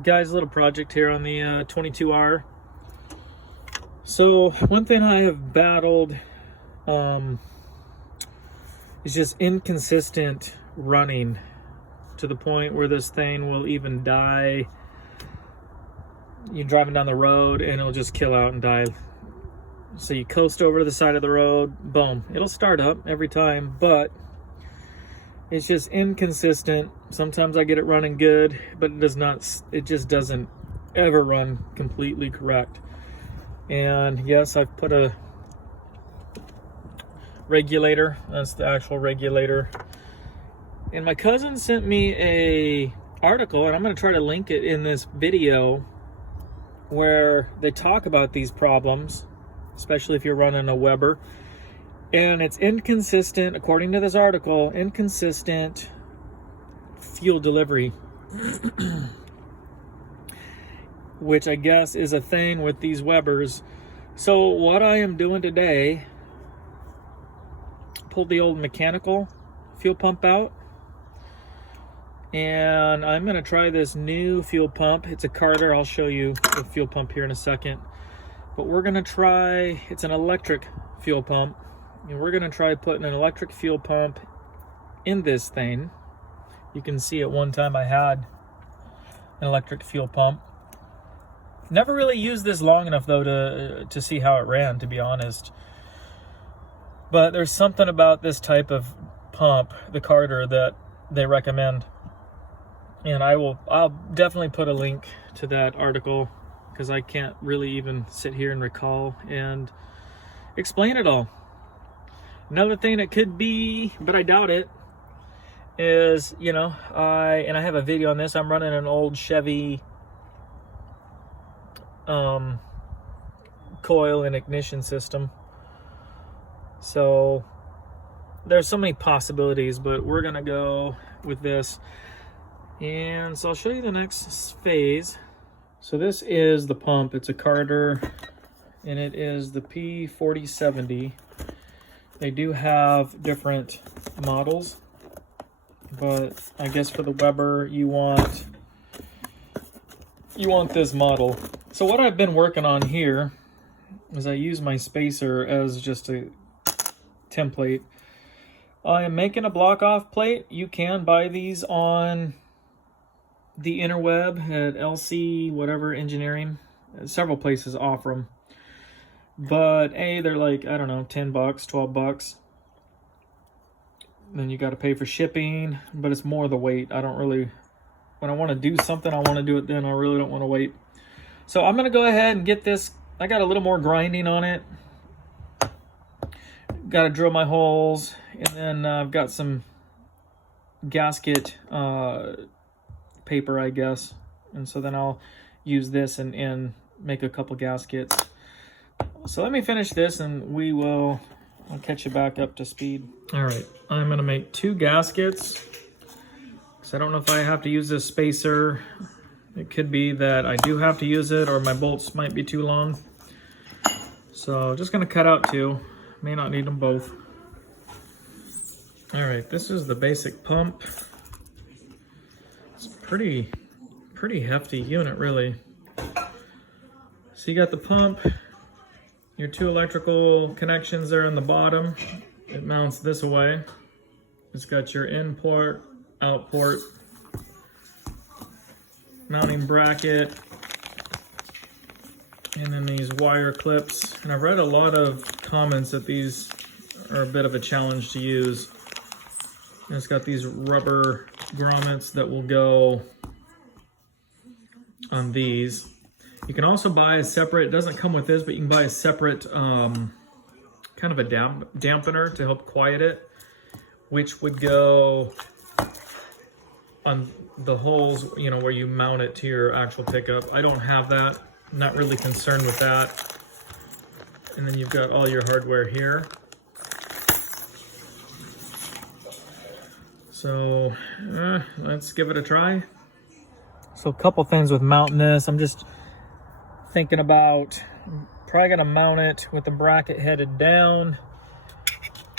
Guys, a little project here on the 22R. So one thing I have battled is just inconsistent running to the point where this thing will even die. You're driving down the road and it'll just kill out and die. So you coast over to the side of the road, boom, it'll start up every time, but it's just inconsistent. Sometimes I get it running good, but it just doesn't ever run completely correct. And yes, I've put a regulator, that's the actual regulator. And my cousin sent me a article, and I'm going to try to link it in this video, where they talk about these problems, especially if you're running a Weber. And it's inconsistent, according to this article, inconsistent fuel delivery, which I guess is a thing with these Webers. So what I am doing today, pulled the old mechanical fuel pump out, and I'm going to try this new fuel pump. It's a Carter. I'll show you the fuel pump here in a second. But we're going to try, it's an electric fuel pump. And we're going to try putting an electric fuel pump in this thing. You can see at one time I had an electric fuel pump. Never really used this long enough though to see how it ran, to be honest. But there's something about this type of pump, the Carter, that they recommend. And I'll definitely put a link to that article, because I can't really even sit here and recall and explain it all. Another thing it could be, but I doubt it, is, you know, I have a video on this. I'm running an old Chevy coil and ignition system. So there's so many possibilities, but we're gonna go with this. And so I'll show you the next phase. So this is the pump. It's a Carter, and it is the P4070. They do have different models, but I guess for the Weber you want this model. So what I've been working on here is I use my spacer as just a template. I am making a block off plate. You can buy these on the interweb at LC whatever engineering. Several places offer them. But they're like, I don't know, 10 bucks, 12 bucks. Then you got to pay for shipping, but it's more the weight. I don't really, when I want to do something, I want to do it then. I really don't want to wait. So I'm going to go ahead and get this. I got a little more grinding on it. Got to drill my holes, and then I've got some gasket paper, I guess. And so then I'll use this and make a couple gaskets. So let me finish this and I'll catch you back up to speed. All right, I'm going to make 2 gaskets, because I don't know if I have to use this spacer. It could be that I do have to use it, or my bolts might be too long. So just going to cut out 2. May not need them both. All right, this is the basic pump. It's pretty hefty unit, really. So you got the pump, your 2 electrical connections there on the bottom. It mounts this way. It's got your in port, out port, mounting bracket, and then these wire clips. And I've read a lot of comments that these are a bit of a challenge to use. And it's got these rubber grommets that will go on these. You can also buy a separate, it doesn't come with this, but you can buy a separate kind of a dampener to help quiet it, which would go on the holes, you know, where you mount it to your actual pickup. I don't have that. I'm not really concerned with that. And then you've got all your hardware here. So let's give it a try. So a couple things with mounting this. I'm just thinking about, probably gonna mount it with the bracket headed down.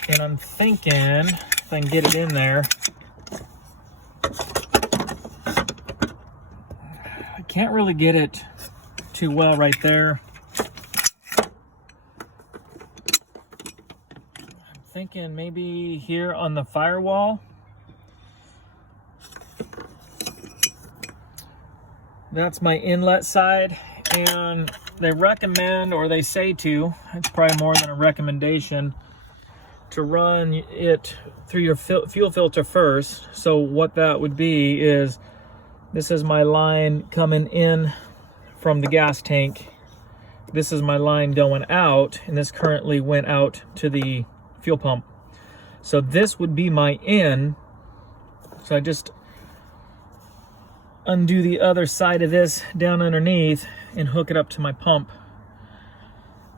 And I'm thinking, if I can get it in there, can't really get it too well right there. I'm thinking maybe here on the firewall. That's my inlet side, and they recommend, or they say to, it's probably more than a recommendation, to run it through your fuel filter first. So what that would be is, this is my line coming in from the gas tank. This is my line going out, and this currently went out to the fuel pump. So this would be my in. So I just undo the other side of this down underneath and hook it up to my pump.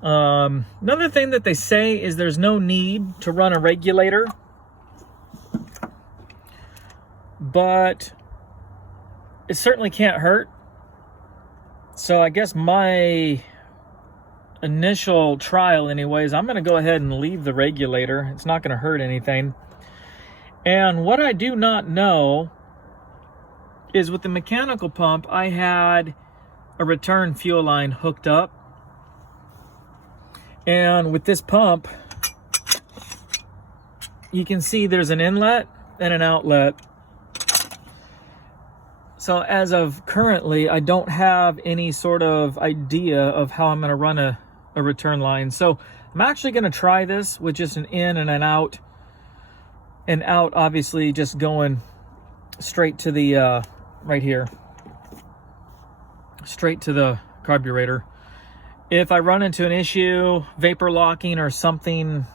Another thing that they say is there's no need to run a regulator, but it certainly can't hurt. So I guess my initial trial anyways, I'm going to go ahead and leave the regulator. It's not going to hurt anything. And what I do not know is with the mechanical pump, I had a return fuel line hooked up. And with this pump, you can see there's an inlet and an outlet. So as of currently, I don't have any sort of idea of how I'm going to run a return line. So I'm actually going to try this with just an in and an out. And out, obviously, just going straight to the, right here. Straight to the carburetor. If I run into an issue, vapor locking or something,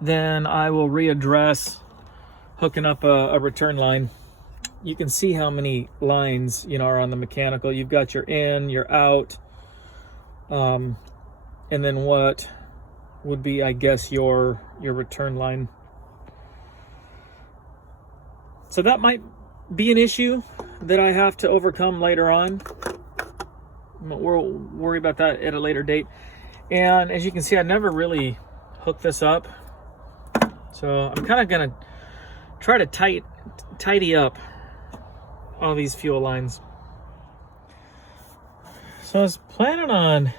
then I will readdress hooking up a return line. You can see how many lines, are on the mechanical. You've got your in, your out, and then what would be, I guess, your return line. So that might be an issue that I have to overcome later on. We'll worry about that at a later date. And as you can see, I never really hooked this up. So I'm kind of going to try to tidy up all these fuel lines. So I was planning on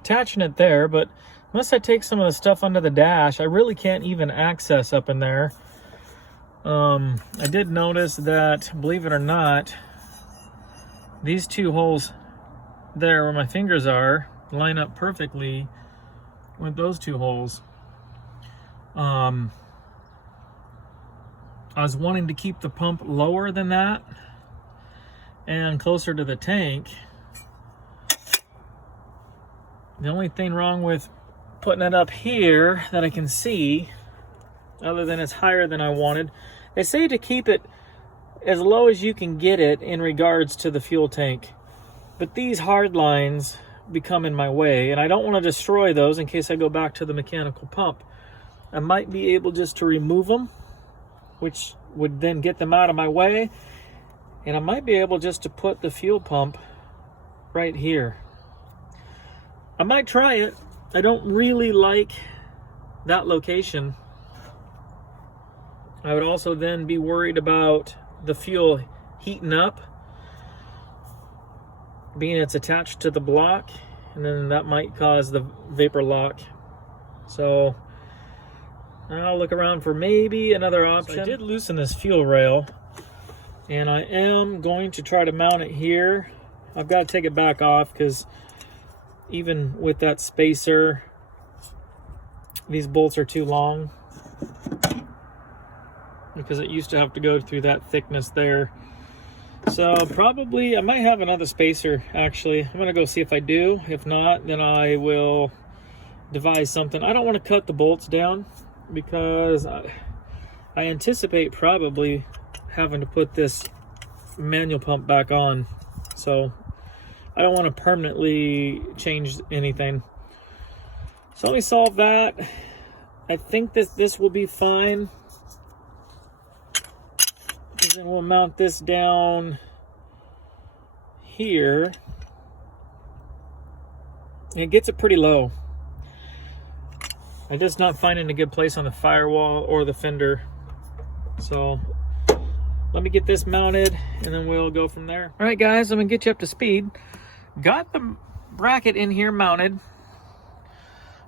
attaching it there, but unless I take some of the stuff under the dash, I really can't even access up in there. I did notice that, believe it or not, these two holes there where my fingers are line up perfectly with those two holes. I was wanting to keep the pump lower than that and closer to the tank. The only thing wrong with putting it up here that I can see, other than it's higher than I wanted, they say to keep it as low as you can get it in regards to the fuel tank. But these hard lines become in my way, and I don't want to destroy those in case I go back to the mechanical pump. I might be able just to remove them, which would then get them out of my way, and I might be able just to put the fuel pump right here. I might try it. I don't really like that location. I would also then be worried about the fuel heating up, being it's attached to the block, and then that might cause the vapor lock. So I'll look around for maybe another option. So I did loosen this fuel rail, and I am going to try to mount it here. I've got to take it back off because even with that spacer, these bolts are too long, because it used to have to go through that thickness there. So probably I might have another spacer actually. I'm gonna go see if I do. If not, then I will devise something. I don't want to cut the bolts down because I anticipate probably having to put this manual pump back on. So I don't want to permanently change anything. So let me solve that. I think this will be fine. And then we'll mount this down here. And it gets it pretty low. I'm just not finding a good place on the firewall or the fender. So let me get this mounted and then we'll go from there. All right, guys, I'm gonna get you up to speed. Got the bracket in here mounted.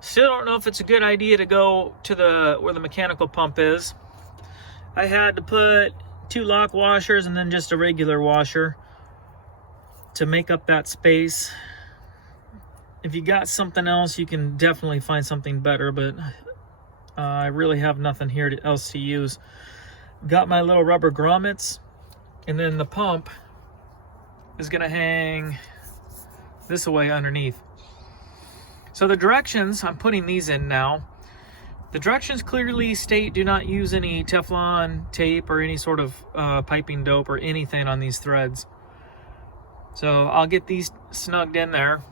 Still don't know if it's a good idea to go to where the mechanical pump is. I had to put 2 lock washers and then just a regular washer to make up that space. If you got something else, you can definitely find something better, but I really have nothing here else to use. Got my little rubber grommets, and then the pump is gonna hang this way underneath. So the directions, I'm putting these in now. The directions clearly state do not use any Teflon tape or any sort of piping dope or anything on these threads. So I'll get these snugged in there.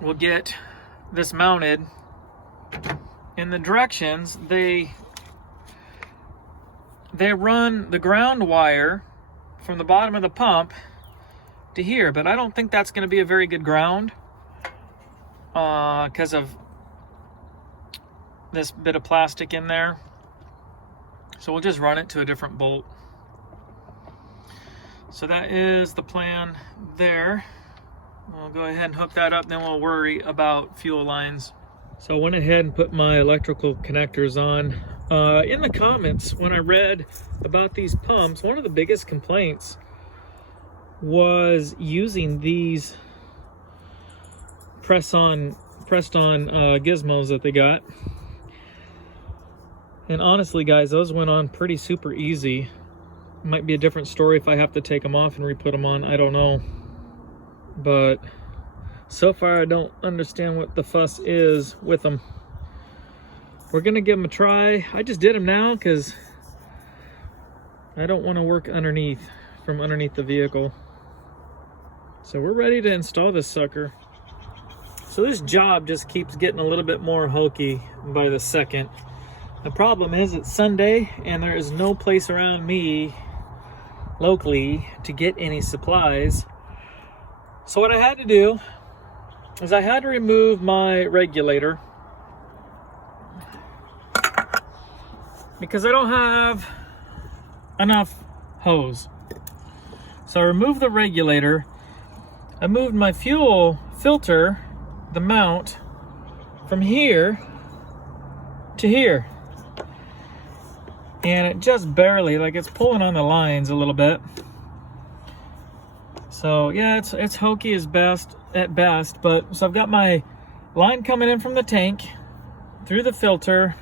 We'll get this mounted. In the directions, they run the ground wire from the bottom of the pump to here, but I don't think that's going to be a very good ground because of this bit of plastic in there. So we'll just run it to a different bolt. So that is the plan there. We'll go ahead and hook that up, then we'll worry about fuel lines. So I went ahead and put my electrical connectors on. In the comments, when I read about these pumps, one of the biggest complaints was using these pressed-on gizmos that they got. And honestly, guys, those went on pretty super easy. Might be a different story if I have to take them off and re-put them on, I don't know. But so far I don't understand what the fuss is with them. We're gonna give them a try. I just did them now because I don't want to work from underneath the vehicle. So we're ready to install this sucker. So this job just keeps getting a little bit more hokey by the second. The problem is it's Sunday and there is no place around me locally to get any supplies. So what I had to do is I had to remove my regulator because I don't have enough hose. So I removed the regulator. I moved my fuel filter, the mount, from here to here. And it just barely, like it's pulling on the lines a little bit. So yeah, it's hokey at best, but so I've got my line coming in from the tank through the filter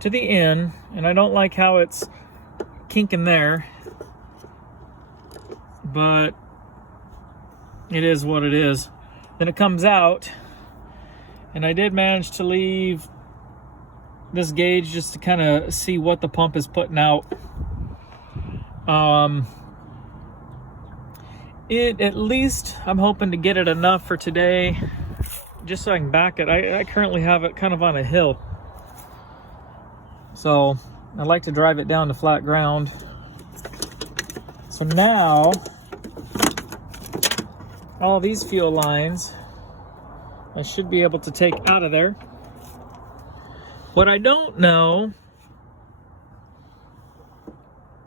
to the end, and I don't like how it's kinking there, but it is what it is. Then it comes out, and I did manage to leave this gauge just to kind of see what the pump is putting out. At least I'm hoping to get it enough for today, just so I can back it. I currently have it kind of on a hill, so I like to drive it down to flat ground. So now all these fuel lines I should be able to take out of there. What I don't know,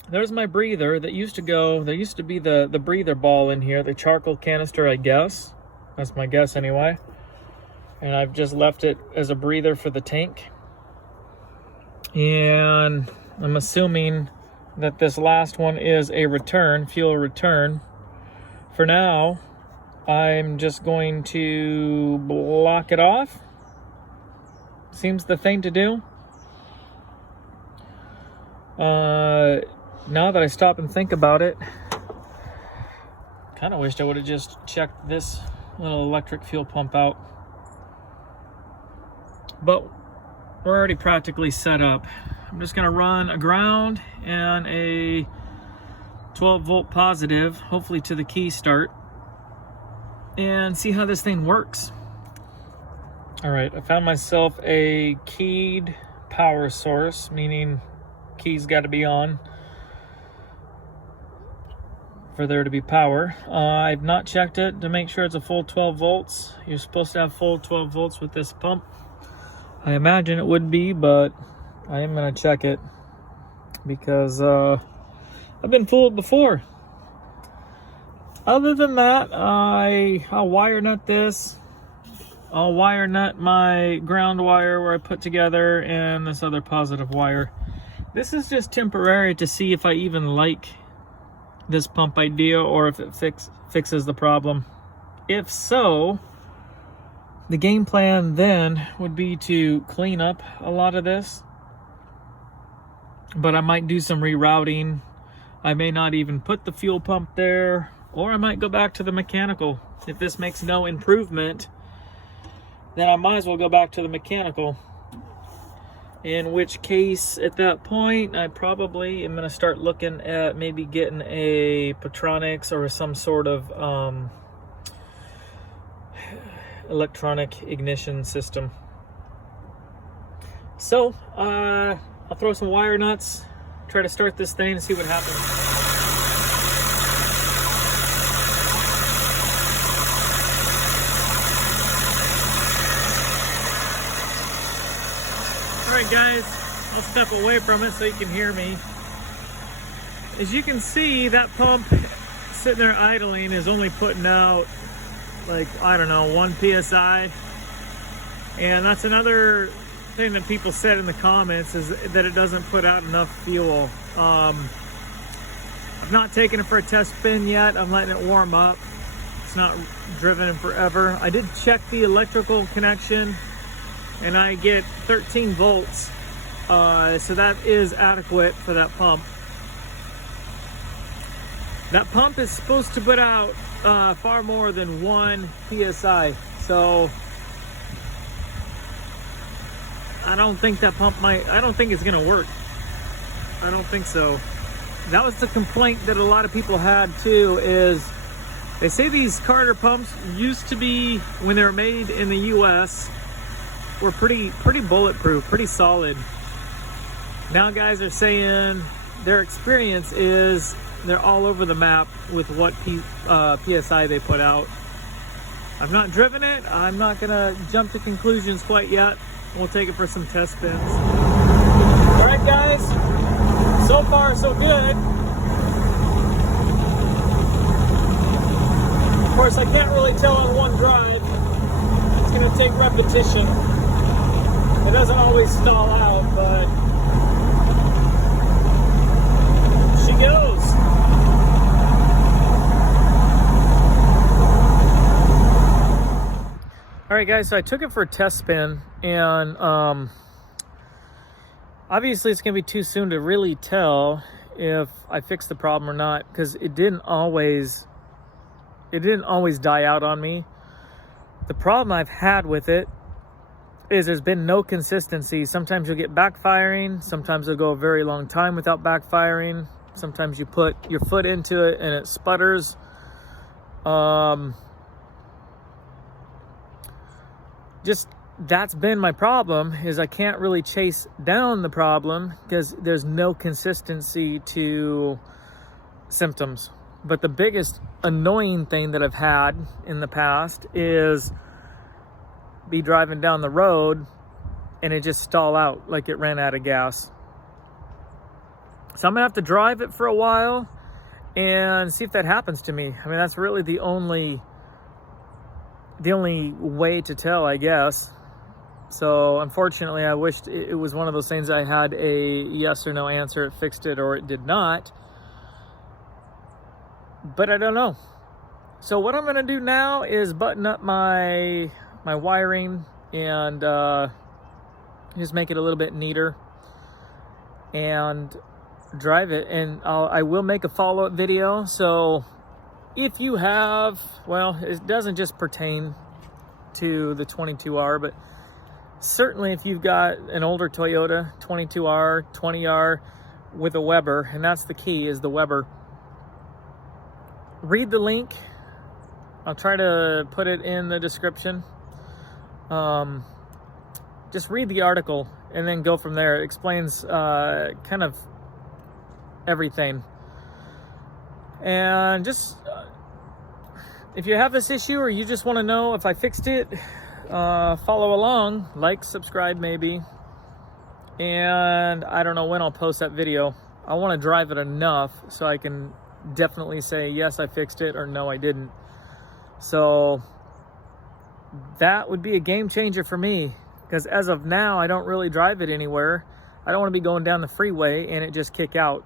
there's my breather that used to go, there used to be the breather ball in here, the charcoal canister, I guess. That's my guess anyway. And I've just left it as a breather for the tank. And I'm assuming that this last one is a return, fuel return. For now, I'm just going to block it off. Seems the thing to do. Now that I stop and think about it, kind of wished I would have just checked this little electric fuel pump out. But we're already practically set up. I'm just going to run a ground and a 12 volt positive, hopefully to the key start, and see how this thing works. All right, I found myself a keyed power source, meaning key's got to be on for there to be power. I've not checked it to make sure it's a full 12 volts. You're supposed to have full 12 volts with this pump. I imagine it would be, but I am going to check it. because I've been fooled before. Other than that, I'll wire nut this. I'll wire nut my ground wire where I put together and this other positive wire. This is just temporary to see if I even like this pump idea or if it fixes the problem. If so, the game plan then would be to clean up a lot of this, but I might do some rerouting. I may not even put the fuel pump there, or I might go back to the mechanical. If this makes no improvement, then I might as well go back to the mechanical. In which case, at that point, I probably am going to start looking at maybe getting a Petronix or some sort of electronic ignition system. So, I'll throw some wire nuts, try to start this thing and see what happens. Alright guys, I'll step away from it so you can hear me. As you can see, that pump sitting there idling is only putting out like, I don't know, 1 PSI. And that's another thing that people said in the comments, is that it doesn't put out enough fuel. I've not taken it for a test spin yet. I'm letting it warm up. It's not driven in forever. I did check the electrical connection and I get 13 volts. So that is adequate for that pump. That pump is supposed to put out far more than 1 PSI. So I don't think that pump I don't think it's gonna work. I don't think so. That was the complaint that a lot of people had too, is they say these Carter pumps used to be, when they were made in the US, were pretty bulletproof, pretty solid. Now guys are saying their experience is they're all over the map with what PSI they put out. I've not driven it. I'm not gonna jump to conclusions quite yet. We'll take it for some test spins. All right guys, so far so good. Of course, I can't really tell on one drive. It's gonna take repetition. It doesn't always stall out, but she goes. All right, guys, so I took it for a test spin, and obviously it's gonna be too soon to really tell if I fixed the problem or not, because it didn't always die out on me. The problem I've had with it is there's been no consistency. Sometimes you'll get backfiring, sometimes it'll go a very long time without backfiring, sometimes you put your foot into it and it sputters. Just that's been my problem, is I can't really chase down the problem because there's no consistency to symptoms. But the biggest annoying thing that I've had in the past is be driving down the road and it just stall out like it ran out of gas. So I'm gonna have to drive it for a while and see if that happens to me. I mean, that's really the only way to tell, I guess. So unfortunately, I wished it was one of those things I had a yes or no answer, it fixed it or it did not. But I don't know. So what I'm gonna do now is button up my wiring and just make it a little bit neater and drive it. And I will make a follow-up video. So if you have, well, it doesn't just pertain to the 22R, but certainly if you've got an older Toyota 22R, 20R with a Weber, and that's the key, is the Weber. Read the link. I'll try to put it in the description. Just read the article and then go from there. It explains kind of everything. And just if you have this issue or you just want to know if I fixed it, follow along, like, subscribe maybe. And I don't know when I'll post that video. I want to drive it enough so I can definitely say, yes, I fixed it, or no, I didn't. So that would be a game changer for me, because as of now, I don't really drive it anywhere. I don't want to be going down the freeway and it just kick out.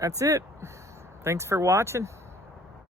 That's it. Thanks for watching.